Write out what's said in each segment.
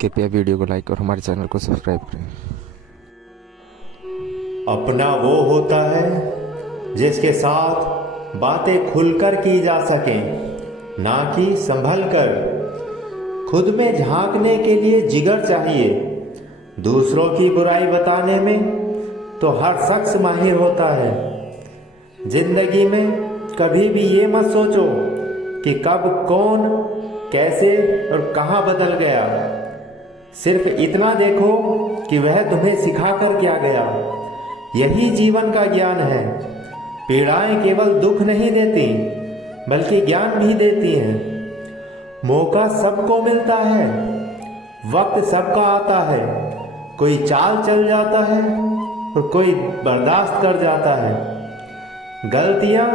कृपया वीडियो को लाइक और हमारे चैनल को सब्सक्राइब करें। अपना वो होता है जिसके साथ बातें खुलकर की जा सके, ना कि संभल कर। खुद में झांकने के लिए जिगर चाहिए, दूसरों की बुराई बताने में तो हर शख्स माहिर होता है। जिंदगी में कभी भी ये मत सोचो कि कब कौन कैसे और कहाँ बदल गया। सिर्फ इतना देखो कि वह तुम्हें सिखाकर क्या गया। यही जीवन का ज्ञान है। पीड़ाएं केवल दुख नहीं देती बल्कि ज्ञान भी देती हैं। मौका सबको मिलता है, वक्त सबका आता है। कोई चाल चल जाता है और कोई बर्दाश्त कर जाता है। गलतियां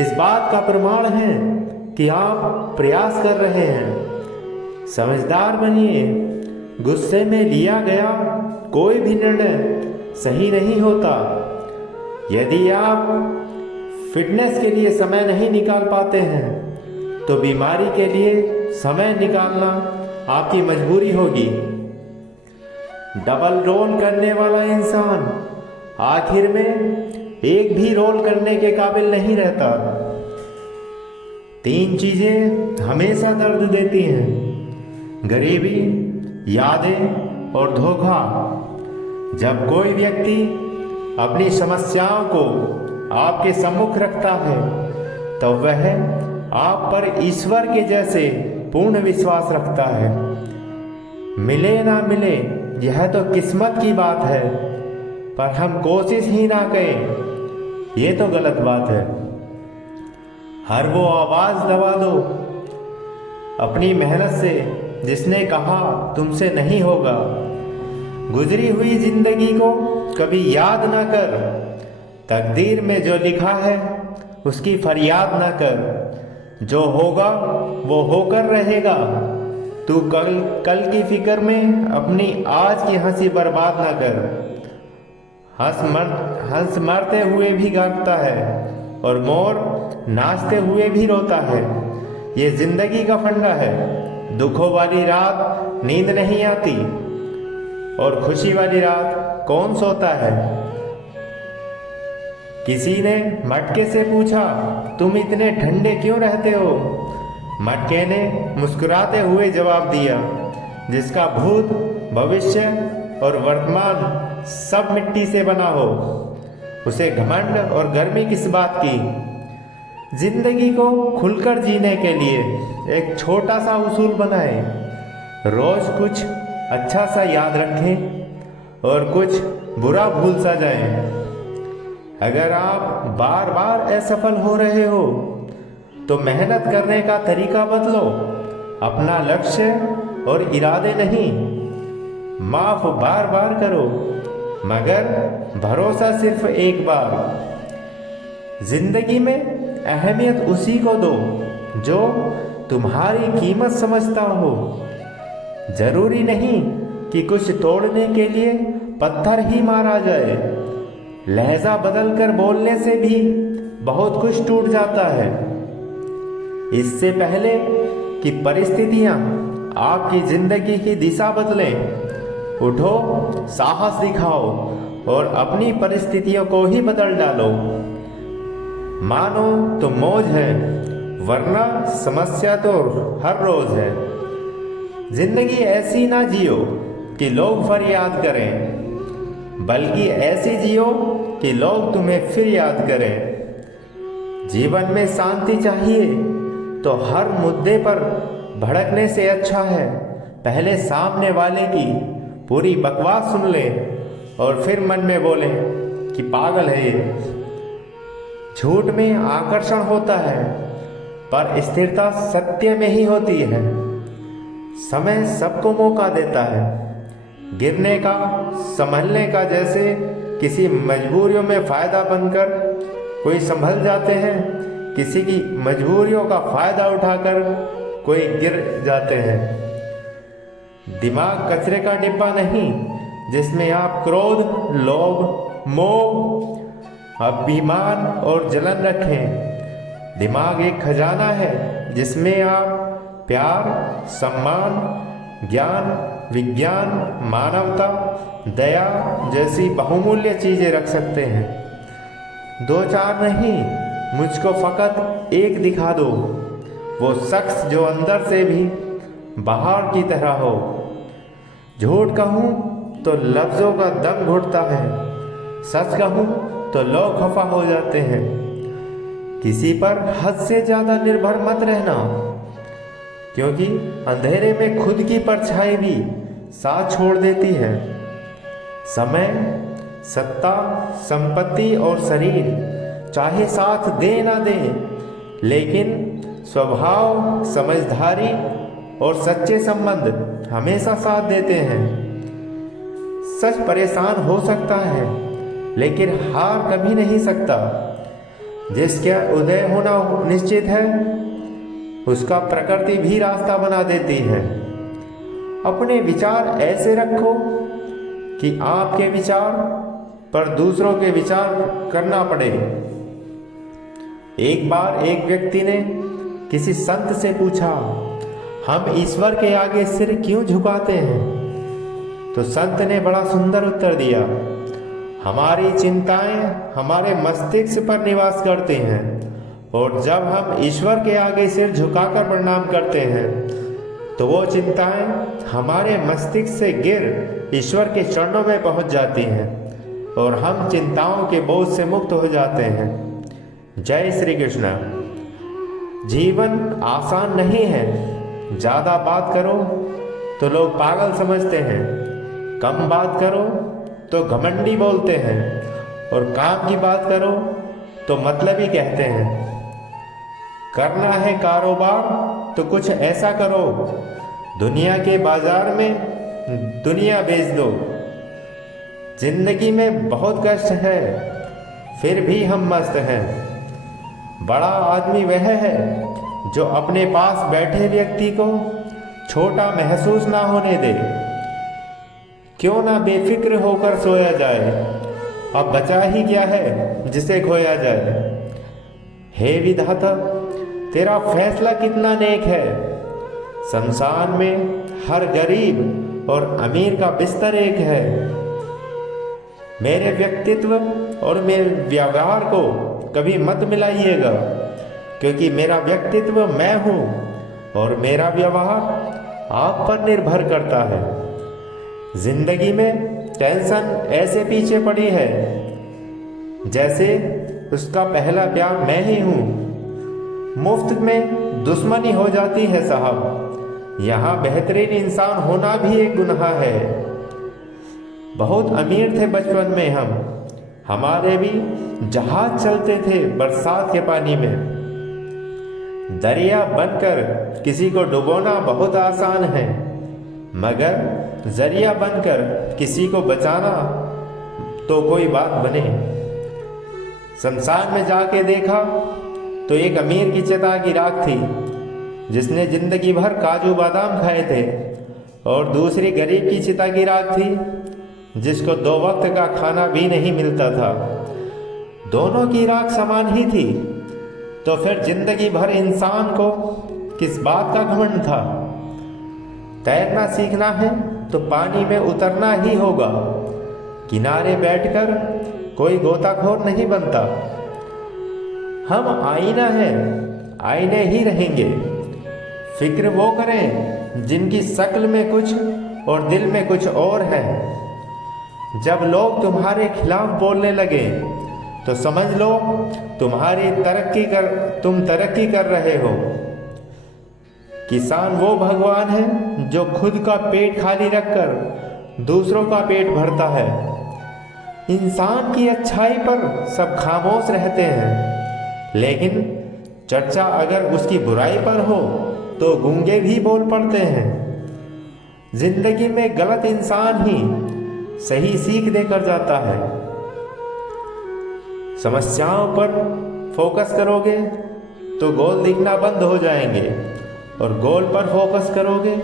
इस बात का प्रमाण हैं कि आप प्रयास कर रहे हैं। समझदार बनिए। गुस्से में लिया गया कोई भी निर्णय सही नहीं होता। यदि आप फिटनेस के लिए समय नहीं निकाल पाते हैं तो बीमारी के लिए समय निकालना आपकी मजबूरी होगी। डबल रोल करने वाला इंसान आखिर में एक भी रोल करने के काबिल नहीं रहता। 3 चीजें हमेशा दर्द देती हैं: गरीबी, यादें और धोखा। जब कोई व्यक्ति अपनी समस्याओं को आपके सम्मुख रखता है तो वह आप पर ईश्वर के जैसे पूर्ण विश्वास रखता है। मिले ना मिले यह तो किस्मत की बात है, पर हम कोशिश ही ना करें ये तो गलत बात है। हर वो आवाज दबा दो अपनी मेहनत से जिसने कहा तुमसे नहीं होगा। गुजरी हुई जिंदगी को कभी याद ना कर। तकदीर में जो लिखा है उसकी फरियाद ना कर। जो होगा वो होकर रहेगा। तू कल की फिक्र में अपनी आज की हंसी बर्बाद ना कर। हंस मरते हुए भी गाता है और मोर नाचते हुए भी रोता है। ये जिंदगी का फंडा है। दुखों वाली रात नींद नहीं आती और खुशी वाली रात कौन सोता है। किसी ने मटके से पूछा, तुम इतने ठंडे क्यों रहते हो? मटके ने मुस्कुराते हुए जवाब दिया, जिसका भूत, भविष्य और वर्तमान सब मिट्टी से बना हो, उसे घमंड और गर्मी किस बात की। जिंदगी को खुलकर जीने के लिए एक छोटा सा उसूल बनाएं। रोज कुछ अच्छा सा याद रखें और कुछ बुरा भूल सा जाएं। अगर आप बार बार असफल हो रहे हो तो मेहनत करने का तरीका बदलो। अपना लक्ष्य और इरादे नहीं, माफ बार बार करो मगर भरोसा सिर्फ एक बार। जिंदगी में अहमियत उसी को दो जो तुम्हारी कीमत समझता हो। जरूरी नहीं कि कुछ तोड़ने के लिए पत्थर ही मारा जाए। लहजा बदलकर बोलने से भी बहुत कुछ टूट जाता है। इससे पहले कि परिस्थितियां आपकी जिंदगी की दिशा बदलें, उठो, साहस दिखाओ और अपनी परिस्थितियों को ही बदल डालो। मानो तो मौज है, वरना समस्या तो हर रोज है। जिंदगी ऐसी ना जियो कि लोग फरियाद करें, बल्कि ऐसी जियो कि लोग तुम्हें फिर याद करें। जीवन में शांति चाहिए तो हर मुद्दे पर भड़कने से अच्छा है पहले सामने वाले की पूरी बकवास सुन ले और फिर मन में बोले कि पागल है ये। झूठ में आकर्षण होता है पर स्थिरता सत्य में ही होती है। समय सबको मौका देता है। गिरने का, संभलने का, जैसे किसी मजबूरियों में फायदा बनकर कोई संभल जाते हैं, किसी की मजबूरियों का फायदा उठाकर कोई गिर जाते हैं। दिमाग कचरे का डिब्बा नहीं जिसमें आप क्रोध, लोभ, मोह, अभिमान और जलन रखें। दिमाग एक खजाना है जिसमें आप प्यार, सम्मान, ज्ञान, विज्ञान, मानवता, दया जैसी बहुमूल्य चीज़ें रख सकते हैं। दो चार नहीं, मुझको फकत एक दिखा दो, वो शख्स जो अंदर से भी बाहर की तरह हो। झूठ कहूँ तो लफ्ज़ों का दम घुटता है, सच कहूँ तो लोग खफा हो जाते हैं। किसी पर हद से ज़्यादा निर्भर मत रहना, क्योंकि अंधेरे में खुद की परछाई भी साथ छोड़ देती है। समय, सत्ता, संपत्ति और शरीर चाहे साथ दे ना दे, लेकिन स्वभाव, समझदारी और सच्चे संबंध हमेशा साथ देते हैं। सच परेशान हो सकता है, लेकिन हार कभी नहीं सकता। जिसका उदय होना निश्चित है, उसका प्रकृति भी रास्ता बना देती है। अपने विचार ऐसे रखो कि आपके विचार पर दूसरों के विचार करना पड़े। एक बार एक व्यक्ति ने किसी संत से पूछा, हम ईश्वर के आगे सिर क्यों झुकाते हैं? तो संत ने बड़ा सुंदर उत्तर दिया, हमारी चिंताएं हमारे मस्तिष्क पर निवास करती हैं, और जब हम ईश्वर के आगे सिर झुकाकर प्रणाम करते हैं तो वो चिंताएं हमारे मस्तिष्क से गिर ईश्वर के चरणों में पहुंच जाती हैं और हम चिंताओं के बोझ से मुक्त हो जाते हैं। जय श्री कृष्ण। जीवन आसान नहीं है। ज़्यादा बात करो तो लोग पागल समझते हैं, कम बात करो तो घमंडी बोलते हैं, और काम की बात करो तो मतलबी कहते हैं। करना है कारोबार तो कुछ ऐसा करो, दुनिया के बाजार में दुनिया बेच दो। जिंदगी में बहुत कष्ट है, फिर भी हम मस्त हैं। बड़ा आदमी वह है जो अपने पास बैठे व्यक्ति को छोटा महसूस ना होने दे। क्यों ना बेफिक्र होकर सोया जाए, अब बचा ही क्या है जिसे खोया जाए। हे विधाता, तेरा फैसला कितना नेक है। संसार में हर गरीब और अमीर का बिस्तर एक है। मेरे व्यक्तित्व और मेरे व्यवहार को कभी मत मिलाइएगा, क्योंकि मेरा व्यक्तित्व मैं हूँ और मेरा व्यवहार आप पर निर्भर करता है। जिंदगी में टेंशन ऐसे पीछे पड़ी है जैसे उसका पहला प्यार मैं ही हूँ। मुफ्त में दुश्मनी हो जाती है साहब, यहाँ बेहतरीन इंसान होना भी एक गुनाह है। बहुत अमीर थे बचपन में हम, हमारे भी जहाज चलते थे बरसात के पानी में। दरिया बनकर किसी को डुबोना बहुत आसान है, मगर जरिया बनकर किसी को बचाना तो कोई बात बने। शमशान में जाके देखा तो एक अमीर की चिता की राख थी जिसने जिंदगी भर काजू बादाम खाए थे, और दूसरी गरीब की चिता की राख थी जिसको 2 वक्त का खाना भी नहीं मिलता था। दोनों की राख समान ही थी, तो फिर जिंदगी भर इंसान को किस बात का घमंड था। तैरना सीखना है तो पानी में उतरना ही होगा। किनारे बैठकर कोई गोताखोर नहीं बनता। हम आईना है, आईने ही रहेंगे। फिक्र वो करें जिनकी शक्ल में कुछ और दिल में कुछ और है। जब लोग तुम्हारे खिलाफ बोलने लगे तो समझ लो तुम तरक्की कर रहे हो। किसान वो भगवान है जो खुद का पेट खाली रखकर दूसरों का पेट भरता है। इंसान की अच्छाई पर सब खामोश रहते हैं, लेकिन चर्चा अगर उसकी बुराई पर हो तो गूंगे भी बोल पड़ते हैं। जिंदगी में गलत इंसान ही सही सीख देकर जाता है। समस्याओं पर फोकस करोगे तो गोल दिखना बंद हो जाएंगे, और गोल पर फोकस करोगे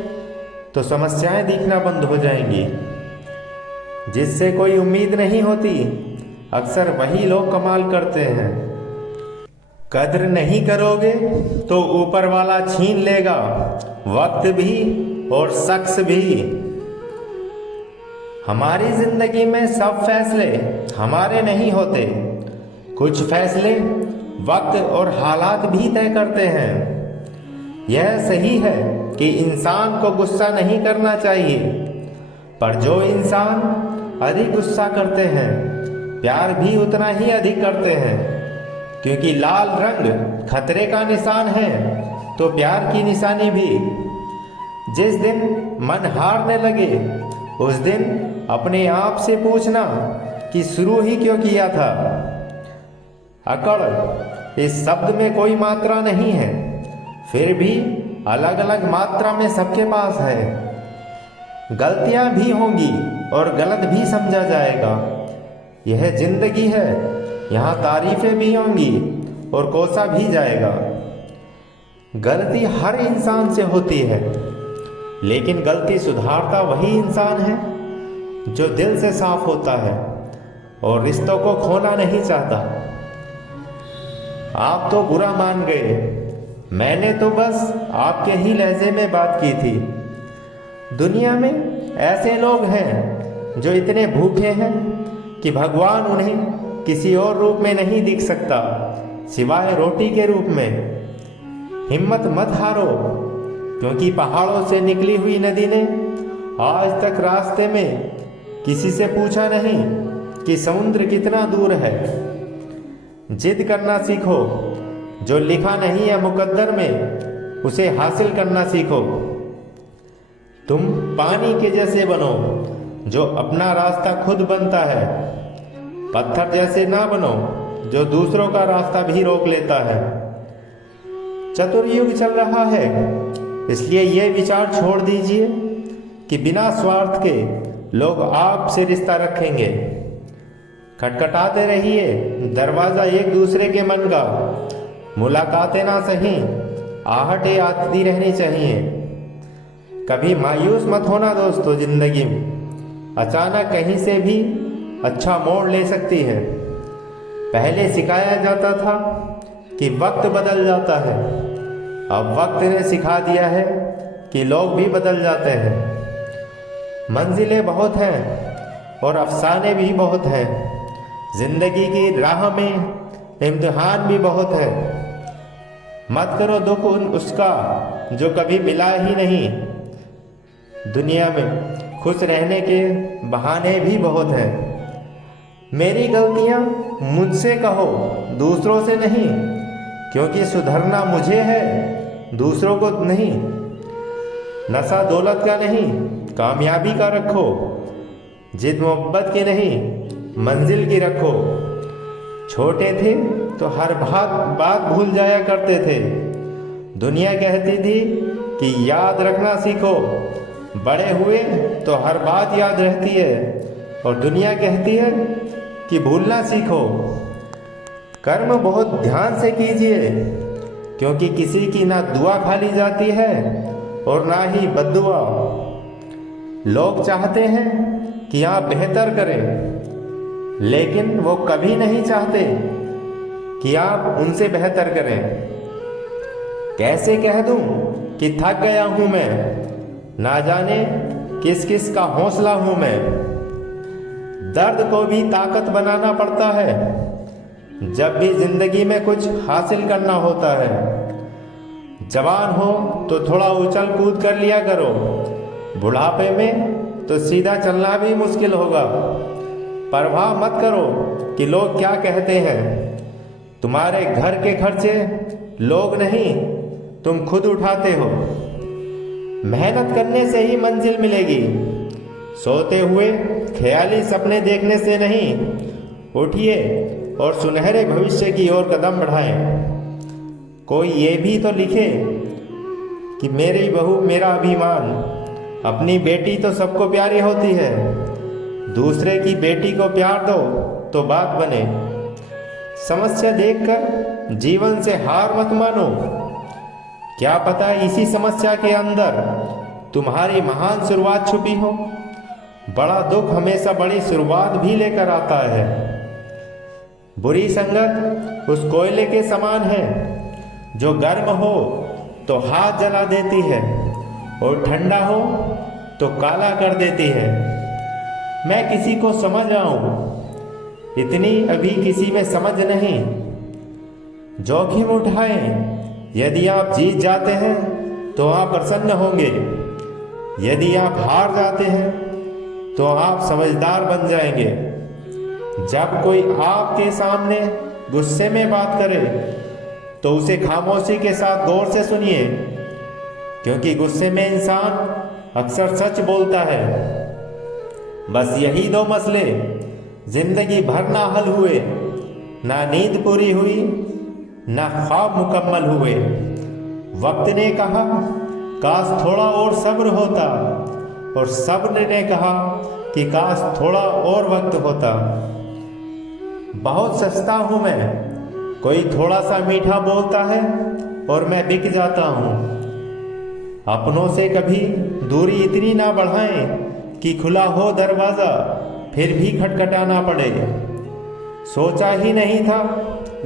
तो समस्याएं दिखना बंद हो जाएंगी। जिससे कोई उम्मीद नहीं होती, अक्सर वही लोग कमाल करते हैं। कद्र नहीं करोगे तो ऊपर वाला छीन लेगा। वक्त भी और शख्स भी। हमारी जिंदगी में सब फैसले हमारे नहीं होते। कुछ फैसले वक्त और हालात भी तय करते हैं। यह सही है कि इंसान को गुस्सा नहीं करना चाहिए, पर जो इंसान अधिक गुस्सा करते हैं प्यार भी उतना ही अधिक करते हैं, क्योंकि लाल रंग खतरे का निशान है तो प्यार की निशानी भी। जिस दिन मन हारने लगे उस दिन अपने आप से पूछना कि शुरू ही क्यों किया था। अकड़ इस शब्द में कोई मात्रा नहीं है, फिर भी अलग अलग मात्रा में सबके पास है। गलतियां भी होंगी और गलत भी समझा जाएगा। यह जिंदगी है, यहाँ तारीफें भी होंगी और कोसा भी जाएगा। गलती हर इंसान से होती है, लेकिन गलती सुधारता वही इंसान है जो दिल से साफ होता है और रिश्तों को खोना नहीं चाहता। आप तो बुरा मान गए, मैंने तो बस आपके ही लहजे में बात की थी। दुनिया में ऐसे लोग हैं जो इतने भूखे हैं कि भगवान उन्हें किसी और रूप में नहीं दिख सकता सिवाय रोटी के रूप में। हिम्मत मत हारो, क्योंकि पहाड़ों से निकली हुई नदी ने आज तक रास्ते में किसी से पूछा नहीं कि समुद्र कितना दूर है। जिद करना सीखो, जो लिखा नहीं है मुकद्दर में उसे हासिल करना सीखो। तुम पानी के जैसे बनो जो अपना रास्ता खुद बनता है, पत्थर जैसे ना बनो जो दूसरों का रास्ता भी रोक लेता है। चतुर्युग चल रहा है, इसलिए ये विचार छोड़ दीजिए कि बिना स्वार्थ के लोग आपसे रिश्ता रखेंगे। खटखटाते रहिए दरवाजा एक दूसरे के मन का, मुलाकातें ना सही आहटें आती रहनी चाहिए। कभी मायूस मत होना दोस्तों, जिंदगी में अचानक कहीं से भी अच्छा मोड़ ले सकती है। पहले सिखाया जाता था कि वक्त बदल जाता है, अब वक्त ने सिखा दिया है कि लोग भी बदल जाते हैं। मंजिलें बहुत हैं और अफसाने भी बहुत हैं, जिंदगी की राह में इम्तिहान भी बहुत है। मत करो दुख उसका जो कभी मिला ही नहीं। दुनिया में खुश रहने के बहाने भी बहुत हैं। मेरी गलतियां मुझसे कहो, दूसरों से नहीं, क्योंकि सुधरना मुझे है, दूसरों को नहीं। नशा दौलत का नहीं, कामयाबी का रखो। जिद मोहब्बत की नहीं, मंजिल की रखो। छोटे थे तो हर बात भूल जाया करते थे। दुनिया कहती थी कि याद रखना सीखो। बड़े हुए तो हर बात याद रहती है और दुनिया कहती है कि भूलना सीखो। कर्म बहुत ध्यान से कीजिए, क्योंकि किसी की ना दुआ खाली जाती है और ना ही बद्दुआ। लोग चाहते हैं कि आप बेहतर करें, लेकिन वो कभी नहीं चाहते कि आप उनसे बेहतर करें। कैसे कह दूं कि थक गया हूं मैं, ना जाने किस किस का हौसला हूं मैं। दर्द को भी ताकत बनाना पड़ता है जब भी जिंदगी में कुछ हासिल करना होता है। जवान हो तो थोड़ा उछल कूद कर लिया करो, बुढ़ापे में तो सीधा चलना भी मुश्किल होगा। परवाह मत करो कि लोग क्या कहते हैं। तुम्हारे घर के खर्चे लोग नहीं, तुम खुद उठाते हो। मेहनत करने से ही मंजिल मिलेगी, सोते हुए ख्याली सपने देखने से नहीं। उठिए और सुनहरे भविष्य की ओर कदम बढ़ाएं। कोई ये भी तो लिखे कि मेरी बहू मेरा अभिमान। अपनी बेटी तो सबको प्यारी होती है, दूसरे की बेटी को प्यार दो तो बात बने। समस्या देखकर जीवन से हार मत मानो, क्या पता इसी समस्या के अंदर तुम्हारी महान शुरुआत छुपी हो। बड़ा दुख हमेशा बड़ी शुरुआत भी लेकर आता है। बुरी संगत उस कोयले के समान है जो गर्म हो तो हाथ जला देती है और ठंडा हो तो काला कर देती है। मैं किसी को समझ आऊं, इतनी अभी किसी में समझ नहीं। जोखिम उठाएं, यदि आप जीत जाते हैं तो आप प्रसन्न होंगे, यदि आप हार जाते हैं तो आप समझदार बन जाएंगे। जब कोई आपके सामने गुस्से में बात करे तो उसे खामोशी के साथ गौर से सुनिए, क्योंकि गुस्से में इंसान अक्सर सच बोलता है। बस यही दो मसले जिंदगी भर ना हल हुए, ना नींद पूरी हुई, ना ख्वाब मुकम्मल हुए। वक्त ने कहा काश थोड़ा और सब्र होता, और सब्र ने कहा कि काश थोड़ा और वक्त होता। बहुत सस्ता हूं मैं, कोई थोड़ा सा मीठा बोलता है और मैं बिक जाता हूं। अपनों से कभी दूरी इतनी ना बढ़ाएं कि खुला हो दरवाजा फिर भी खटखटाना पड़े। सोचा ही नहीं था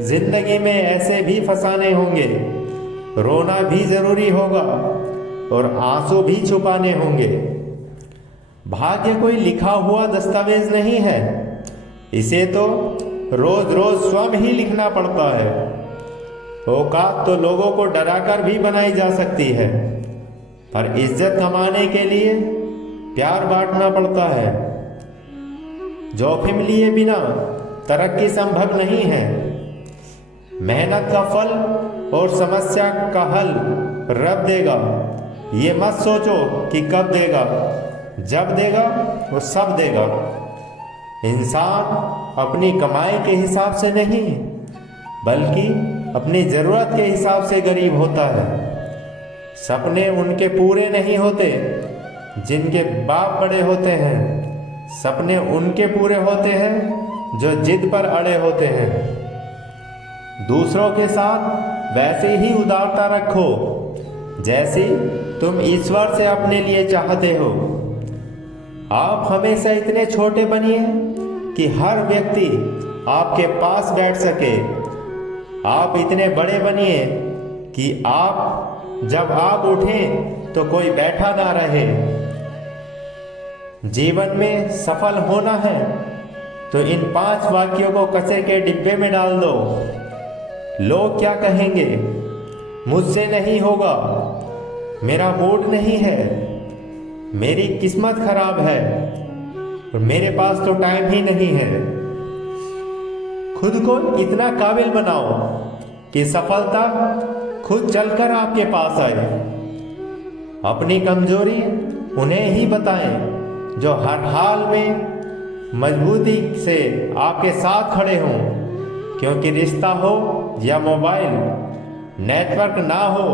जिंदगी में ऐसे भी फसाने होंगे, रोना भी जरूरी होगा और आंसू भी छुपाने होंगे। भाग्य कोई लिखा हुआ दस्तावेज नहीं है, इसे तो रोज रोज स्वयं ही लिखना पड़ता है। औकात तो लोगों को डराकर भी बनाई जा सकती है, पर इज्जत कमाने के लिए प्यार बांटना पड़ता है। जोखिम लिए बिना तरक्की संभव नहीं है। मेहनत का फल और समस्या का हल रब देगा। ये मत सोचो कि कब देगा, जब देगा वो सब देगा। इंसान अपनी कमाई के हिसाब से नहीं, बल्कि अपनी ज़रूरत के हिसाब से गरीब होता है। सपने उनके पूरे नहीं होते जिनके बाप बड़े होते हैं, सपने उनके पूरे होते हैं जो जिद पर अड़े होते हैं। दूसरों के साथ वैसे ही उदारता रखो जैसी तुम ईश्वर से अपने लिए चाहते हो। आप हमेशा इतने छोटे बनिए कि हर व्यक्ति आपके पास बैठ सके। आप इतने बड़े बनिए कि जब आप उठें तो कोई बैठा ना रहे। जीवन में सफल होना है तो इन 5 वाक्यों को कचरे के डिब्बे में डाल दो। लोग क्या कहेंगे, मुझसे नहीं होगा, मेरा मूड नहीं है, मेरी किस्मत खराब है, और मेरे पास तो टाइम ही नहीं है। खुद को इतना काबिल बनाओ कि सफलता खुद चलकर आपके पास आए। अपनी कमजोरी उन्हें ही बताएं जो हर हाल में मजबूती से आपके साथ खड़े हों, क्योंकि रिश्ता हो या मोबाइल, नेटवर्क ना हो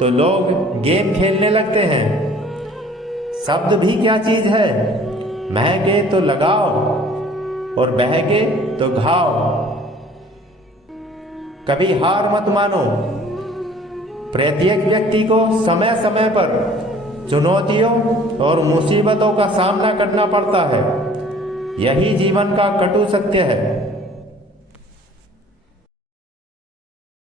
तो लोग गेम खेलने लगते हैं। शब्द भी क्या चीज है, महके तो लगाओ और बहके तो घाव। कभी हार मत मानो। प्रत्येक व्यक्ति को समय समय पर चुनौतियों और मुसीबतों का सामना करना पड़ता है। यही जीवन का कटु सत्य है।